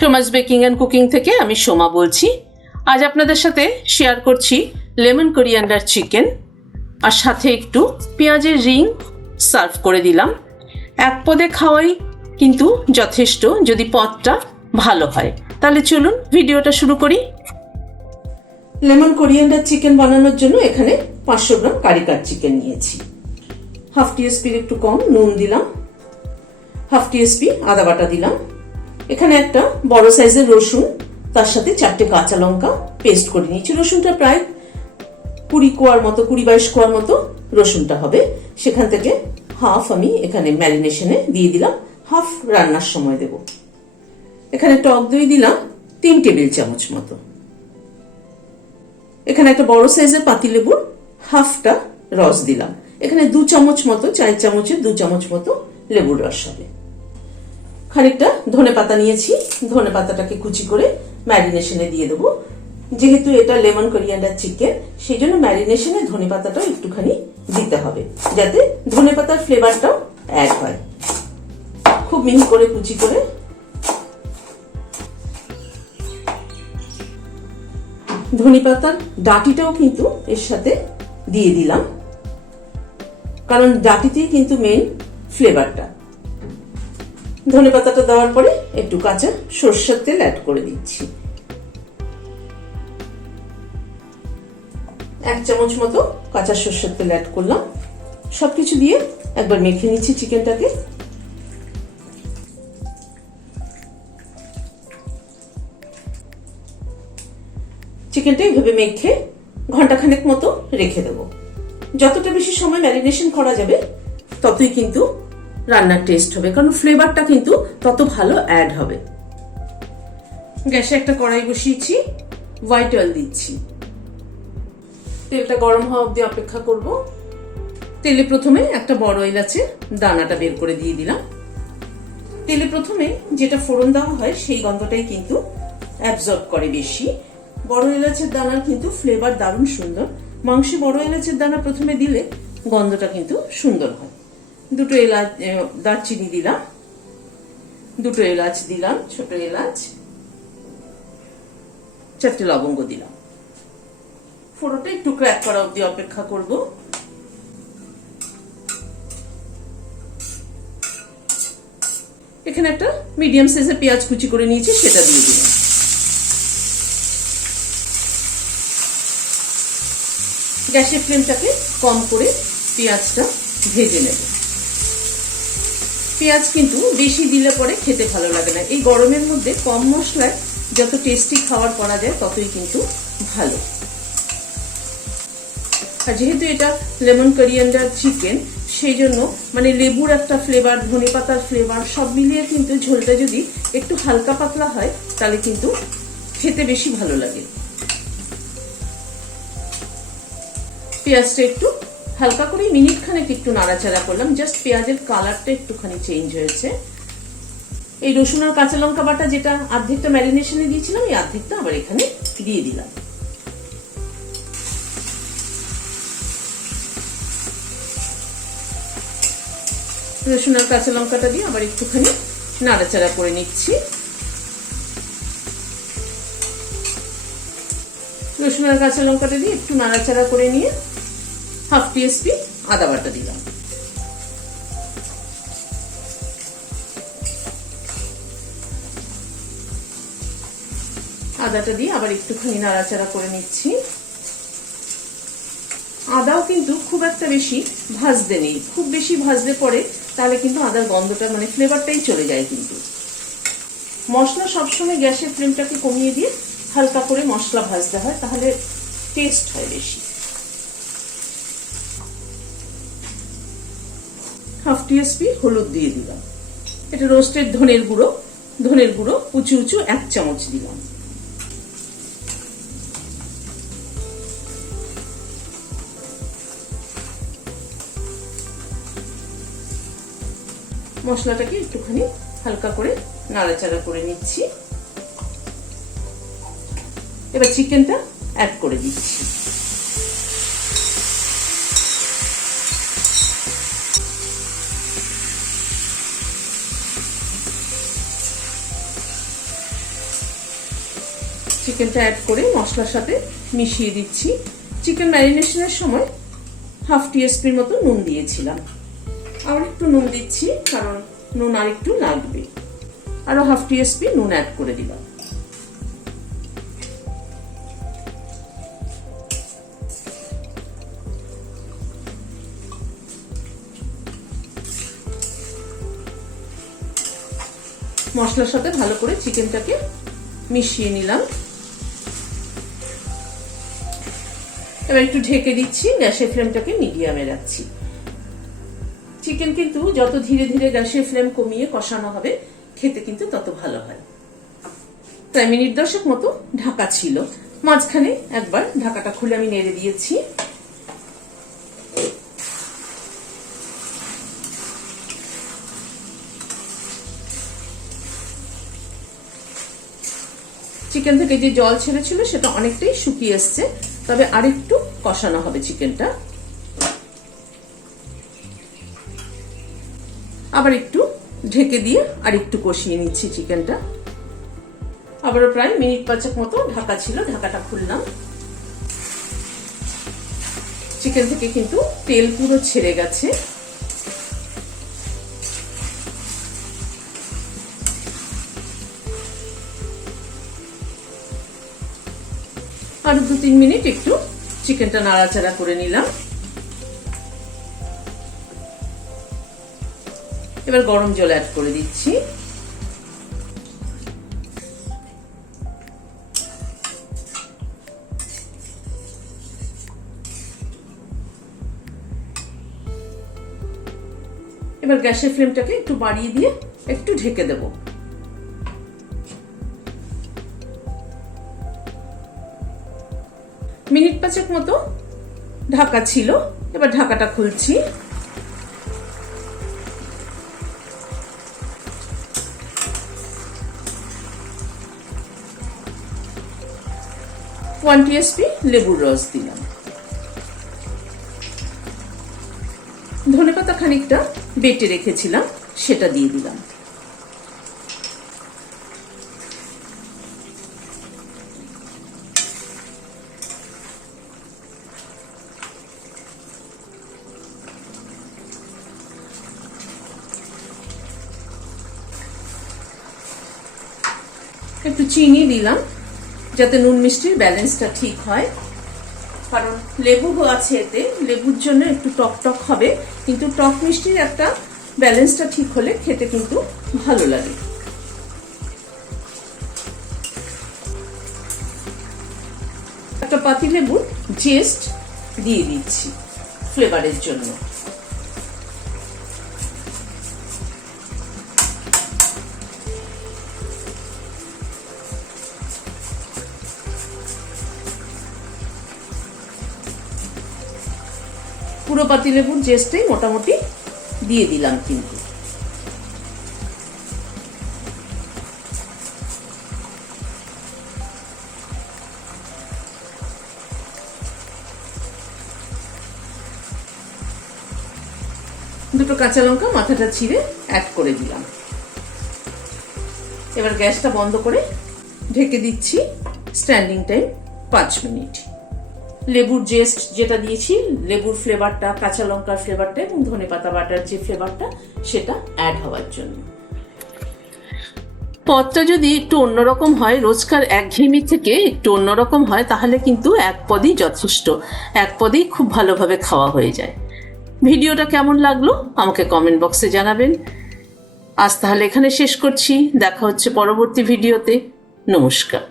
Soma's baking and cooking থেকে আমি সোমা বলছি। আজ আপনাদের সাথে শেয়ার করছি লেমন কোরিয়ান্ডার চিকেন আর সাথে একটু পেঁয়াজের রিং সার্ভ করে দিলাম। এক পদে খাওয়াই কিন্তু যথেষ্ট, যদি পদটা ভালো হয়। তাহলে চলুন ভিডিওটা শুরু করি। লেমন কোরিয়ান্ডার চিকেন বানানোর জন্য এখানে পাঁচশো গ্রাম কারিকার চিকেন নিয়েছি। হাফ টিএসপির একটু কম নুন দিলাম। হাফ টিএসপি আদা বাটা দিলাম। এখানে একটা বড় সাইজের রসুন, তার সাথে চারটে কাঁচা লঙ্কা পেস্ট করে নিয়েছি। রসুনটা প্রায় কুড়ি কোয়ার মতো, কুড়ি বাইশ কোয়ার মতো রসুনটা হবে। সেখান থেকে হাফ আমি এখানে ম্যারিনেশনে দিয়ে দিলাম। হাফ রান্নার সময় দেব। এখানে টক দই দিলাম তিন টেবিল চামচ মতো। এখানে একটা বড় সাইজের পাতিলেবুর হাফটা রস দিলাম। এখানে দু চামচ মতো, চার চামচের দু চামচ মতো লেবুর রস হবে। খানিকটা ধনে পাতা নিয়েছি। ধনে পাতাটাকে কুচি করে ম্যারিনেশনে দিয়ে দেবো। যেহেতু এটা লেমন কোরিয়ান্ডার চিকেন, সেই জন্য ম্যারিনেশনে ধনে পাতাটাও একটুখানি দিতে হবে, যাতে ধনে পাতার ফ্লেভারটাও অ্যাড হয়। খুব মিহি করে কুচি করে ধনে পাতার ডাটিটাও কিন্তু এর সাথে দিয়ে দিলাম। কারণ ডাটিতেই কিন্তু মেন ফ্লেভারটা ধনে পাতাটা দেওয়ার পরে একটু কাঁচা সর্ষের তেল অ্যাড করে দিচ্ছি। এক চামচ মতো কাঁচা সর্ষের তেল অ্যাড করলাম। সবকিছু দিয়ে একবার মেখে নিচ্ছি চিকেনটাকে। চিকেনটা এইভাবে মেখে ঘন্টাখানেক মতো রেখে দেবো। যতটা বেশি সময় ম্যারিনেশন করা যাবে, ততই কিন্তু রান্নার টেস্ট হবে। কারণ ফ্লেভারটা কিন্তু তত ভালো অ্যাড হবে। গ্যাসে একটা কড়াই বসিয়েছি হোয়াইট অয়েল দিচ্ছি। তেলটা গরম হওয়া অব্দি অপেক্ষা করব। তেলে প্রথমে একটা বড় এলাচে দানাটা বের করে দিয়ে দিলাম। তেলে প্রথমে যেটা ফোড়ন দেওয়া হয়, সেই গন্ধটাই কিন্তু অ্যাবজর্ব করে বেশি। বড় এলাচের দানার কিন্তু ফ্লেভার দারুণ সুন্দর। মাংসে বড় এলাচের দানা প্রথমে দিলে গন্ধটা কিন্তু সুন্দর হয়। দুটো এলাচ দারচিনি দিলাম। দুটো এলাচ দিলাম, ছোট এলাচ। চারটে লবঙ্গ দিলাম। ফোড়োটা একটু ক্র্যাক করা অব্দি অপেক্ষা করব। এখানে একটা মিডিয়াম সাইজের পেঁয়াজ কুচি করে নিয়েছি, সেটা দিয়ে দিলাম। গ্যাসের ফ্লেমটাকে কম করে পেঁয়াজটা ভেজে নেব। পেঁয়াজ কিন্তু বেশি দিলে পরে খেতে ভালো লাগে না। এই গরমের মধ্যে কম মশলায় যত টেস্টি খাবার করা যায়, ততই কিন্তু ভালো। আর যেহেতু এটা লেমন করিয়ান্ডার চিকেন সেই জন্য মানে লেবুর একটা ফ্লেভার ধনে পাতার ফ্লেভার সব মিলিয়ে কিন্তু ঝোলটা যদি একটু হালকা পাতলা হয়, তাহলে কিন্তু খেতে বেশি ভালো লাগে। পেঁয়াজটা একটু হালকা করে মিনিট খানেক একটু নাড়াচাড়া করলাম। জাস্ট পেঁয়াজের কালারটা একটুখানি চেঞ্জ হয়েছে। এই রসুন আর কাঁচা লঙ্কা বাটা যেটা অর্ধেকটা ম্যারিনেশনে দিয়েছিলাম, এই অর্ধেকটা আবার এখানে দিয়ে দিলাম। রসুন আর কাঁচা লঙ্কাটা দিয়ে আবার একটুখানি নাড়াচাড়া করে নিচ্ছি। রসুন আর কাঁচা লঙ্কাটা দিয়ে একটু নাড়াচাড়া করে নিয়ে হাফ টিএসপি আদা বাটা দিলাম আদাটা দিয়ে আবার একটুখানি নাড়াচাড়া করে নিচ্ছি। আদাও কিন্তু খুব একটা বেশি ভাজতে নেই। খুব বেশি ভাজতে পরে তাহলে কিন্তু আদার গন্ধটা মানে ফ্লেভারটাই চলে যায় কিন্তু। মশলা সবসময় গ্যাসের ফ্লেমটাকে কমিয়ে দিয়ে হালকা করে মশলা ভাজতে হয়, তাহলে টেস্ট হয় বেশি। হাফ টিএসপি, হলুদ দিয়ে দিলাম। এটা রোস্টেড ধনের গুঁড়ো ধনের গুঁড়ো, উঁচু উঁচু এক চামচ দিলাম। মশলাটাকে একটুখানি হালকা করে নাড়াচাড়া করে নিচ্ছি। এবার চিকেনটা অ্যাড করে দিচ্ছি। চিকেনটা অ্যাড করে মশলার সাথে মিশিয়ে দিচ্ছি। চিকেন ম্যারিনেশনের সময় হাফ টিএসপির মতো নুন দিয়েছিলাম। আবার একটু নুন দিচ্ছি, কারণ নুন আর একটু লাগবে। আরও হাফ টিএসপি নুন অ্যাড করে দিলাম। মশলার সাথে ভালো করে চিকেনটাকে মিশিয়ে নিলাম। এবার একটু ঢেকে দিচ্ছি, গ্যাসের ফ্লেমটাকে মিডিয়ামে রাখছি। চিকেন কিন্তু যত ধীরে ধীরে গ্যাসের ফ্লেম কমিয়ে কষানো হবে, খেতে কিন্তু তত ভালো হয়। প্রায় মিনিট দশেক মতো ঢাকা ছিল। মাঝখানে একবার ঢাকাটা খুলে আমি নেড়ে দিয়েছি। চিকেন থেকে যে জল ছেড়েছিল, সেটা অনেকটাই শুকিয়ে এসছে। তবে আরেকটু কষানো হবে চিকেনটা। আবার একটু ঢেকে দিয়ে আর একটু কষিয়ে নিচ্ছি চিকেনটা। আবারও প্রায় মিনিট পাঁচেক মতো ঢাকা ছিল, ঢাকাটা খুললাম। চিকেন থেকে কিন্তু তেল পুরো ছেড়ে গেছে। আর দু তিন মিনিট একটু চিকেনটা নাড়াচাড়া করে নিলাম। এবার গরম জল অ্যাড করে দিচ্ছি। এবার গ্যাসের ফ্লেমটাকে একটু বাড়িয়ে দিয়ে একটু ঢেকে দেবো। মিনিট পাঁচেক মতো ঢাকা ছিল। এবার ঢাকাটা খুলছি। ওয়ান টিএসপি লেবুর রস দিলাম। ধনে ধনেপাতা খানিকটা বেটে রেখেছিলাম, সেটা দিয়ে দিলাম। একটু চিনি দিলাম, যাতে নুন মিষ্টির ব্যালেন্সটা ঠিক হয়। কারণ লেবু আছে এতে, লেবুর জন্য একটু টক টক হবে, কিন্তু টক মিষ্টির একটা ব্যালেন্সটা ঠিক হলে খেতে কিন্তু ভালো লাগে। একটা পাতি লেবুর জেস্ট দিয়ে দিচ্ছি ফ্লেভারের জন্য। পুরো পাতিলেবুর জেস্টটাই মোটামুটি দিয়ে দিলাম কিন্তু। দুটো কাঁচা লঙ্কা মাথাটা ছিঁড়ে অ্যাড করে দিলাম। এবার গ্যাসটা বন্ধ করে ঢেকে দিচ্ছি স্ট্যান্ডিং টাইম পাঁচ মিনিট। লেবুর জেস্ট যেটা দিয়েছি, লেবুর ফ্লেভারটা কাঁচা লঙ্কার ফ্লেভারটা এবং ধনে পাতা বাটার যে ফ্লেভারটা সেটা অ্যাড হওয়ার জন্য। পদটা যদি একটু অন্যরকম হয়, রোজকার একঘেয়েমি থেকে একটু অন্যরকম হয়, তাহলে কিন্তু এক পদই যথেষ্ট। এক পদেই খুব ভালোভাবে খাওয়া হয়ে যায়। ভিডিওটা কেমন লাগল আমাকে কমেন্ট বক্সে জানাবেন। আজ তাহলে এখানে শেষ করছি। দেখা হচ্ছে পরবর্তী ভিডিওতে। নমস্কার।